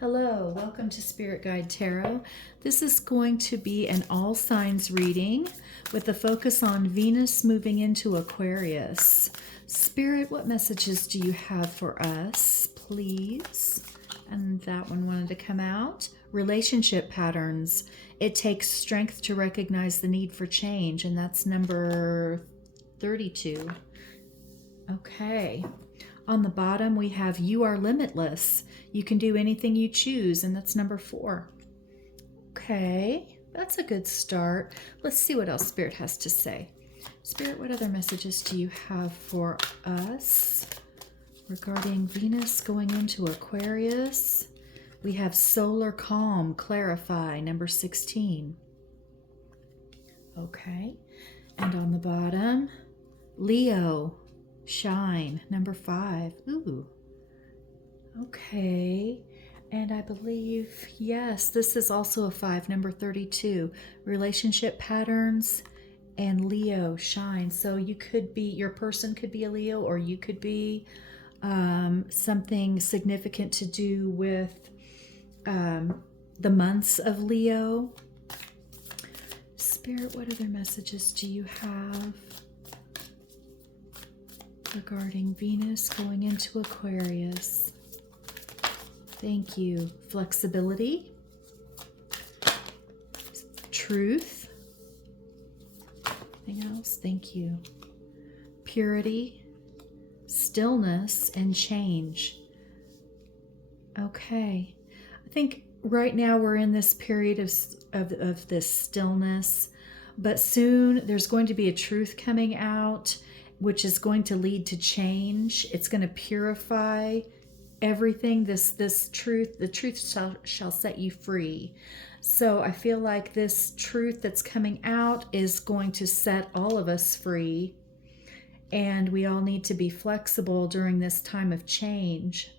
Hello, welcome to Spirit Guide Tarot. This is going to be an all signs reading with a focus on Venus moving into Aquarius. Spirit, what messages do you have for us, please? And that one wanted to come out. Relationship patterns. It takes strength to recognize the need for change, and that's number 32. Okay. On the bottom, we have You Are Limitless. You can do anything you choose, and that's number 4. Okay, that's a good start. Let's see what else Spirit has to say. Spirit, what other messages do you have for us regarding Venus going into Aquarius? We have Solar Calm, Clarify, number 16. Okay, and on the bottom, Leo, Shine, number 5. Ooh. Okay. And I believe, yes, this is also a 5, number 32. Relationship patterns and Leo, Shine. So you could be, your person could be a Leo, or you could be something significant to do with the months of Leo. Spirit, what other messages do you have regarding Venus going into Aquarius? Thank you. Flexibility, truth. Anything else? Thank you. Purity, stillness, and change. Okay. I think right now we're in this period of this stillness, but soon there's going to be a truth coming out, which is going to lead to change. It's going to purify everything. This truth, the truth shall set you free. So I feel like this truth that's coming out is going to set all of us free. And we all need to be flexible during this time of change.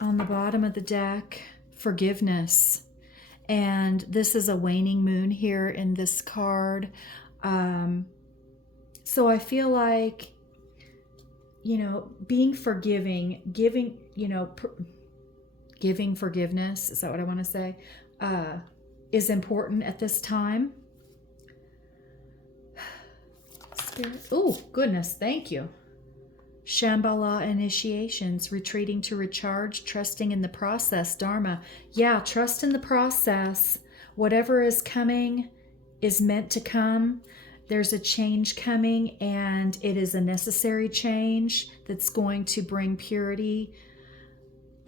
On the bottom of the deck, forgiveness. And this is a waning moon here in this card. So I feel like, being forgiving, giving forgiveness, is that what I want to say, is important at this time. Spirit. Oh, goodness, thank you. Shambhala initiations, retreating to recharge, trusting in the process, Dharma. Yeah, trust in the process. Whatever is coming is meant to come. There's a change coming, and it is a necessary change that's going to bring purity.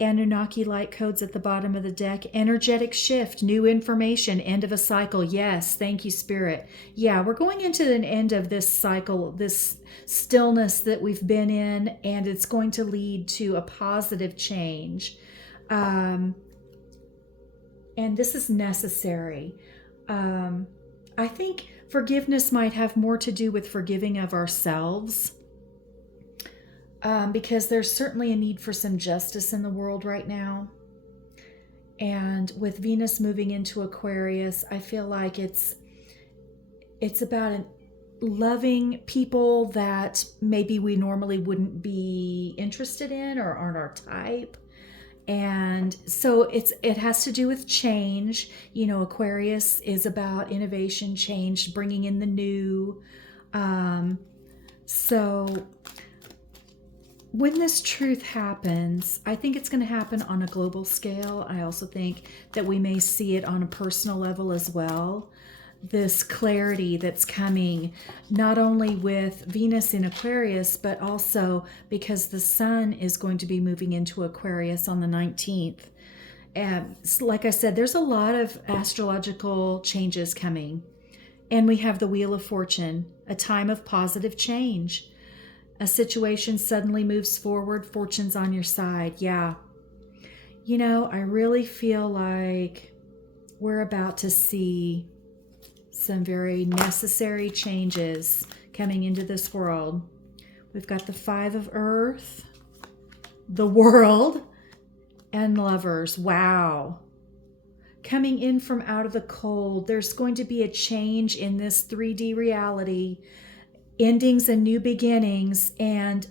Anunnaki light codes at the bottom of the deck. Energetic shift, new information, end of a cycle. Yes, thank you, Spirit. Yeah, we're going into an end of this cycle, this stillness that we've been in, and it's going to lead to a positive change. And this is necessary. I think forgiveness might have more to do with forgiving of ourselves, because there's certainly a need for some justice in the world right now. And with Venus moving into Aquarius, I feel like it's about loving people that maybe we normally wouldn't be interested in or aren't our type. And so it has to do with change. Aquarius is about innovation, change, bringing in the new. So when this truth happens, I think it's going to happen on a global scale. I also think that we may see it on a personal level as well. This clarity that's coming, not only with Venus in Aquarius, but also because the sun is going to be moving into Aquarius on the 19th. And like I said, there's a lot of astrological changes coming. And we have the Wheel of Fortune, a time of positive change. A situation suddenly moves forward, fortune's on your side. Yeah. I really feel like we're about to see some very necessary changes coming into this world. We've got the 5 of Earth, the World, and Lovers. Wow. Coming in from out of the cold. There's going to be a change in this 3D reality, endings and new beginnings. And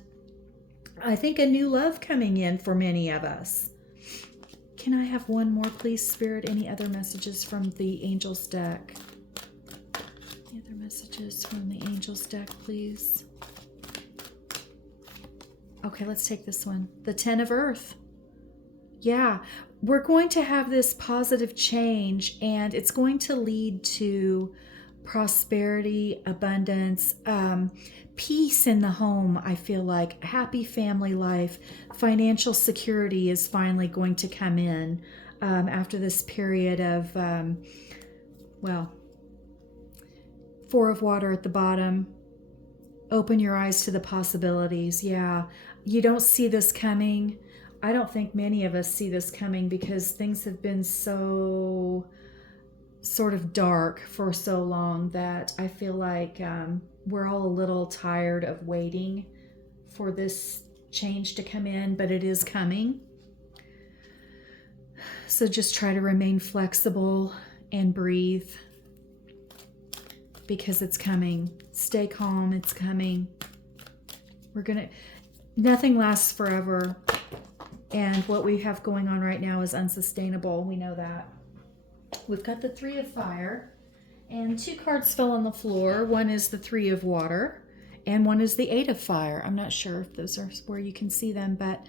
I think a new love coming in for many of us. Can I have one more, please, Spirit? Any other messages from the Angels deck? Any other messages from the Angels deck, please? Okay, let's take this one. The Ten of Earth. Yeah, we're going to have this positive change, and it's going to lead to prosperity, abundance, peace in the home. I feel like happy family life, financial security is finally going to come in after this period of, well, Four of Water at the bottom. Open your eyes to the possibilities. Yeah, you don't see this coming. I don't think many of us see this coming because things have been so sort of dark for so long that I feel like we're all a little tired of waiting for this change to come in, but it is coming. So just try to remain flexible and breathe because it's coming. Stay calm, it's coming. Nothing lasts forever. And what we have going on right now is unsustainable. We know that. We've got the Three of Fire, and 2 cards fell on the floor. One is the Three of Water, and one is the Eight of Fire. I'm not sure if those are where you can see them, but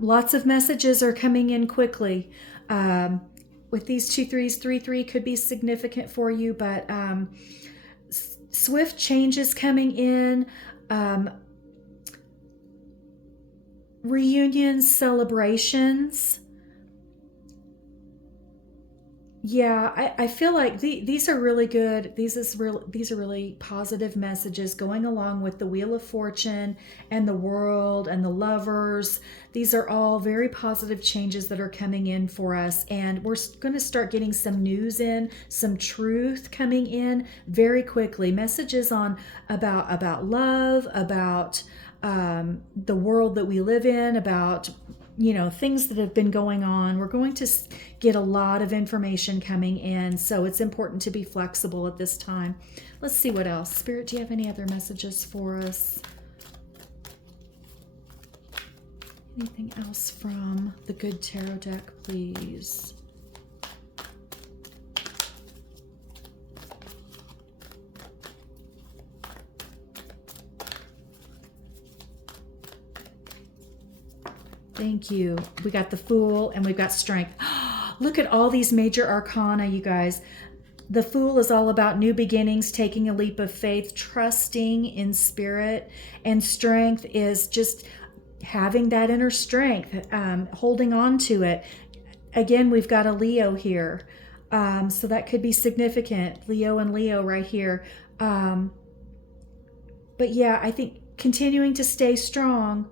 lots of messages are coming in quickly. With these 2 threes, 3-3 could be significant for you, but swift changes coming in. Reunions, celebrations. Yeah, I feel like these are really good. These are really positive messages going along with the Wheel of Fortune and the World and the Lovers. These are all very positive changes that are coming in for us, and we're going to start getting some news in, some truth coming in very quickly. Messages on about love, about the world that we live in, about things that have been going on. We're going to get a lot of information coming in, so it's important to be flexible at this time. Let's see what else. Spirit, do you have any other messages for us? Anything else from the Good Tarot deck, please? Thank you. We got the Fool and we've got Strength. Look at all these major arcana, you guys. The Fool is all about new beginnings, taking a leap of faith, trusting in spirit. And Strength is just having that inner strength, holding on to it. Again, we've got a Leo here. So that could be significant. Leo and Leo right here. But yeah, I think continuing to stay strong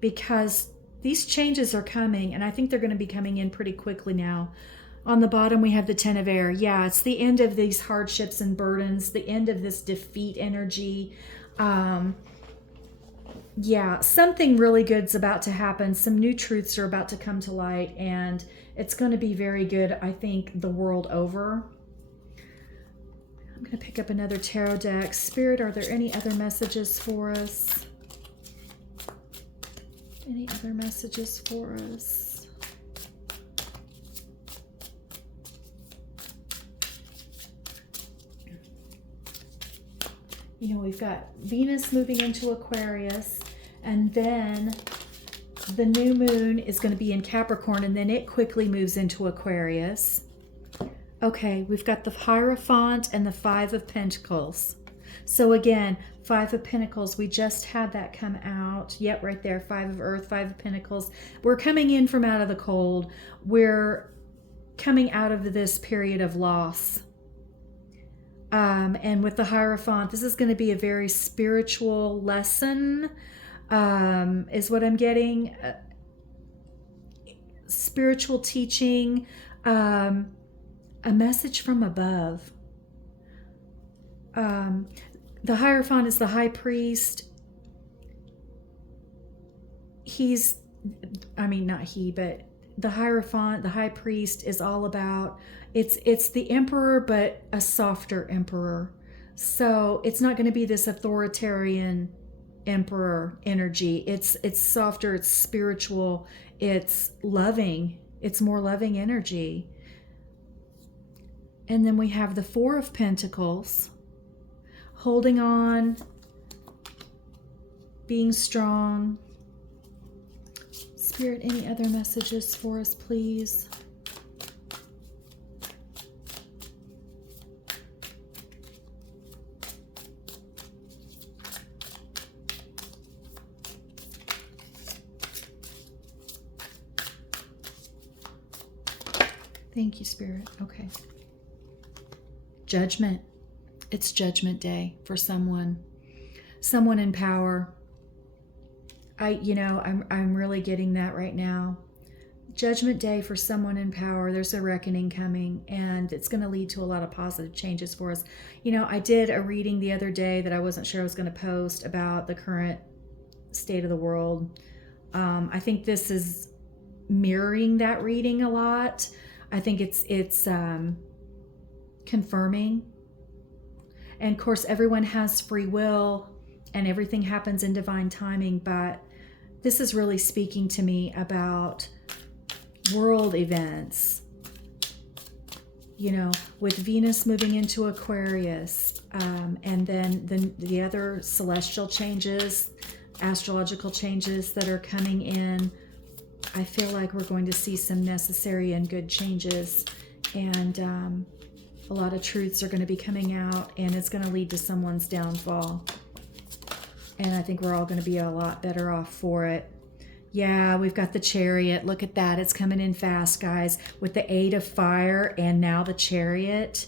because these changes are coming, and I think they're going to be coming in pretty quickly now. On the bottom, we have the Ten of Air. Yeah, it's the end of these hardships and burdens, the end of this defeat energy. Yeah, something really good's about to happen. Some new truths are about to come to light, and it's going to be very good, I think, the world over. I'm going to pick up another tarot deck. Spirit, are there any other messages for us? Any other messages for us? We've got Venus moving into Aquarius, and then the new moon is going to be in Capricorn, and then it quickly moves into Aquarius. Okay, we've got the Hierophant and the Five of Pentacles. So again, Five of Pentacles, we just had that come out. Yep, right there, Five of Earth, Five of Pentacles. We're coming in from out of the cold. We're coming out of this period of loss. And with the Hierophant, this is going to be a very spiritual lesson, is what I'm getting. Spiritual teaching, a message from above. The Hierophant is the high priest. But the Hierophant, the high priest, is all about, it's the emperor, but a softer emperor. So it's not going to be this authoritarian Emperor energy. It's softer, it's spiritual, it's loving, it's more loving energy. And then we have the Four of Pentacles, holding on, being strong. Spirit, any other messages for us, please? Thank you, Spirit. Okay. Judgment. It's Judgment Day for someone in power. I'm really getting that right now. Judgment Day for someone in power. There's a reckoning coming, and it's going to lead to a lot of positive changes for us. I did a reading the other day that I wasn't sure I was going to post about the current state of the world. I think this is mirroring that reading a lot. I think it's confirming. And of course, everyone has free will and everything happens in divine timing, but this is really speaking to me about world events. With Venus moving into Aquarius, and then the other celestial changes, astrological changes that are coming in. I feel like we're going to see some necessary and good changes, and a lot of truths are going to be coming out, and it's going to lead to someone's downfall. And I think we're all going to be a lot better off for it. Yeah, we've got the Chariot. Look at that. It's coming in fast, guys, with the Eight of Fire and now the Chariot.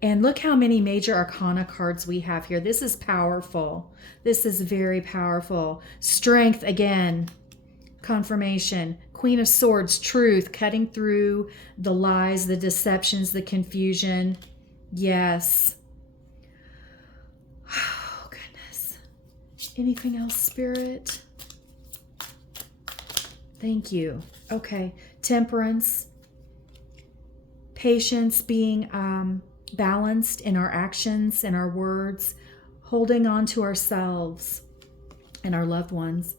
And look how many Major Arcana cards we have here. This is powerful. This is very powerful. Strength again. Confirmation. Queen of Swords, truth, cutting through the lies, the deceptions, the confusion. Yes. Oh, goodness. Anything else, Spirit? Thank you. Okay. Temperance. Patience, being balanced in our actions and our words. Holding on to ourselves and our loved ones.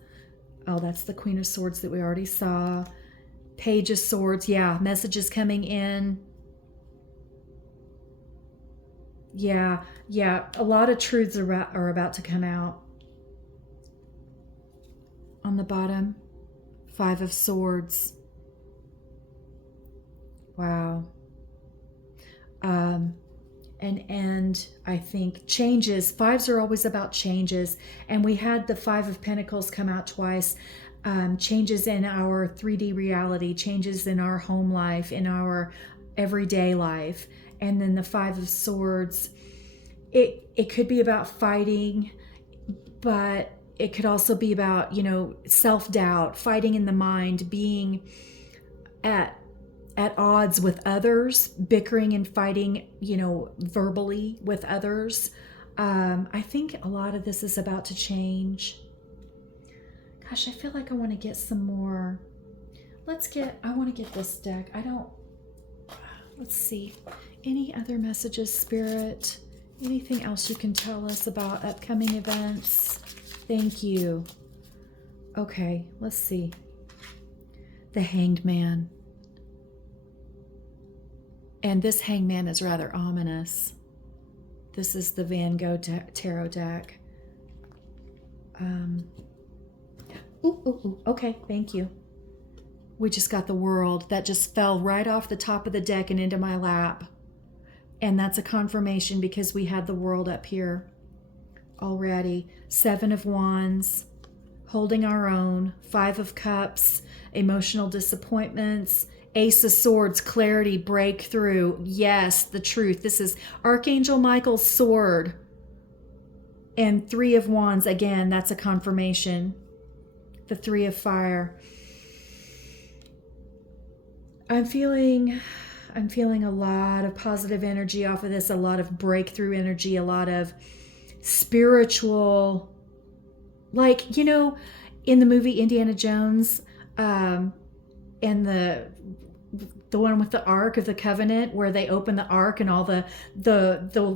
Oh, that's the Queen of Swords that we already saw. Page of Swords. Yeah, messages coming in. Yeah. A lot of truths are about to come out. On the bottom, Five of Swords. Wow. And I think changes. Fives are always about changes. And we had the Five of Pentacles come out twice. Changes in our 3D reality, changes in our home life, in our everyday life. And then the Five of Swords, it could be about fighting, but it could also be about, self-doubt, fighting in the mind, being at odds with others, bickering and fighting, verbally with others. I think a lot of this is about to change. Gosh, I feel like I want to get some more. I want to get this deck. Let's see. Any other messages, Spirit? Anything else you can tell us about upcoming events? Thank you. Okay, let's see. The Hanged Man. And this Hangman is rather ominous. This is the Van Gogh tarot deck. Okay, thank you. We just got the World. That just fell right off the top of the deck and into my lap. And that's a confirmation because we had the World up here already. Seven of Wands, holding our own. Five of Cups, emotional disappointments. Ace of Swords, clarity, breakthrough. Yes, the truth. This is Archangel Michael's sword. And Three of Wands, again, that's a confirmation. The Three of Fire. I'm feeling a lot of positive energy off of this, a lot of breakthrough energy, a lot of spiritual, in the movie Indiana Jones, and the one with the Ark of the Covenant, where they open the Ark and all the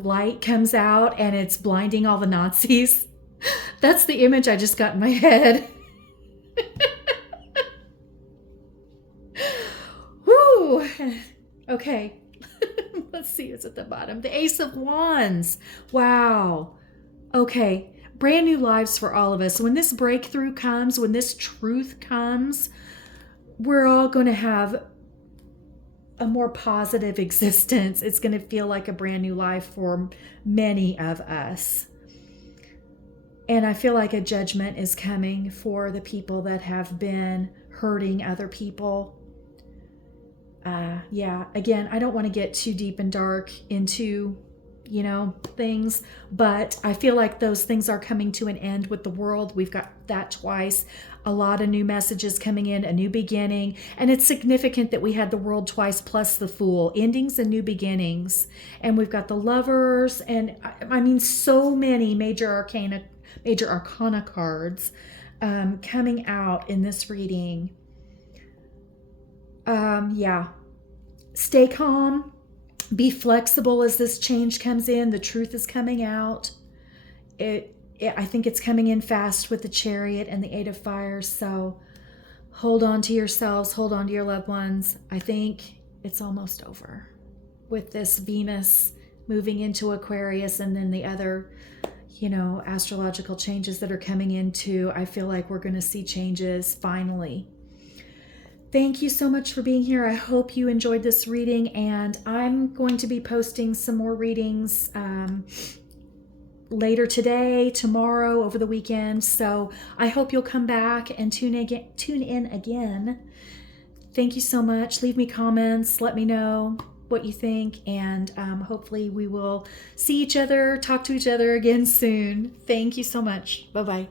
light comes out and it's blinding all the Nazis. That's the image I just got in my head. Woo! Okay. Let's see what's at the bottom. The Ace of Wands. Wow. Okay. Brand new lives for all of us. When this breakthrough comes, when this truth comes, we're all going to have a more positive existence. It's going to feel like a brand new life for many of us. And I feel like a judgment is coming for the people that have been hurting other people. Yeah, again, I don't want to get too deep and dark into, things, but I feel like those things are coming to an end with the world. We've got that twice. A lot of new messages coming in, a new beginning. And it's significant that we had the world twice plus the Fool, endings and new beginnings. And we've got the Lovers, and I mean, so many Major Arcana cards coming out in this reading. Yeah. Stay calm. Be flexible as this change comes in. The truth is coming out. I think it's coming in fast with the Chariot and the Eight of Fire. So hold on to yourselves. Hold on to your loved ones. I think it's almost over with this Venus moving into Aquarius, and then the other astrological changes that are coming into. I feel like we're going to see changes finally. Thank you so much for being here. I hope you enjoyed this reading, and I'm going to be posting some more readings later today, tomorrow, over the weekend. So I hope you'll come back and tune in again. Thank you so much. Leave me comments. Let me know what you think, and hopefully we will see each other, talk to each other again soon. Thank you so much. Bye-bye.